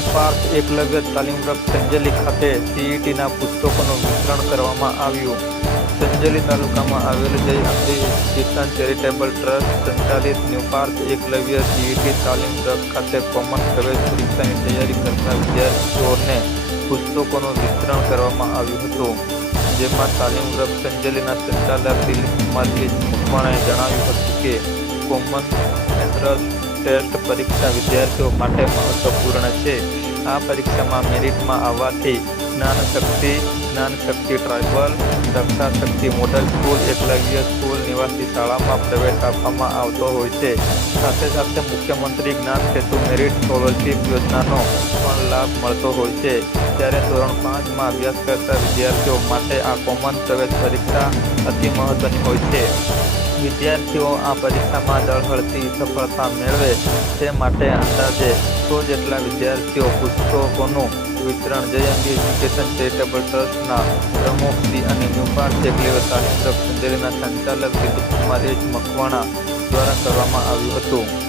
New park Eklavya તાલીમ વૃક્ષ સંજેલી ખાતે સીઈટીના પુસ્તકોનું વિતરણ કરવામાં આવ્યું. સંજેલી તાલુકામાં આવેલ જય અંબે એજ્યુકેશન ચેરિટેબલ ટ્રસ્ટ સંચાલિત ન્યૂ પાર્ક એકલવ્ય સીઈટી તાલીમ વૃક્ષ ખાતે કોમન પ્રવેશ પરીક્ષાની તૈયારી કરતા વિદ્યાર્થીઓને પુસ્તકોનું વિતરણ કરવામાં આવ્યું હતું. જેમાં તાલીમ વૃક્ષ સંજેલીના સંચાલક દિલીપકુમાર મકવાણાએ જણાવ્યું હતું કે કોમન એન્ટ્રન્સ ટેસ્ટ પરીક્ષા વિદ્યાર્થીઓ માટે મહત્વપૂર્ણ છે. આ પરીક્ષામાં મેરિટમાં આવવાથી જ્ઞાનશક્તિ ટ્રાઇબલ રક્ષા શક્તિ મોડલ સ્કૂલ એકલવ્ય સ્કૂલ નિવાસી શાળામાં પ્રવેશ આપવામાં આવતો હોય છે. સાથે સાથે મુખ્યમંત્રી જ્ઞાન સેતુ મેરિટ સ્કોલરશીપ યોજનાનો પણ લાભ મળતો હોય છે. ત્યારે ધોરણ 5માં અભ્યાસ કરતા વિદ્યાર્થીઓ માટે આ કોમન પ્રવેશ પરીક્ષા અતિ મહત્વની હોય છે. વિદ્યાર્થીઓ આ પરીક્ષામાં ઝળહળતી સફળતા મેળવે તે માટે અંદાજે 100 જેટલા વિદ્યાર્થીઓ પુસ્તકોનું વિતરણ જય અંબે એજ્યુકેશન ચેરિટેબલ ટ્રસ્ટના પ્રમુખ શ્રી અને ન્યૂ પાર્ક એકલવ્ય તાલીમ વૃક્ષ સંજેલીના સંચાલક દિલીપકુમાર મકવાણા દ્વારા કરવામાં આવ્યું હતું.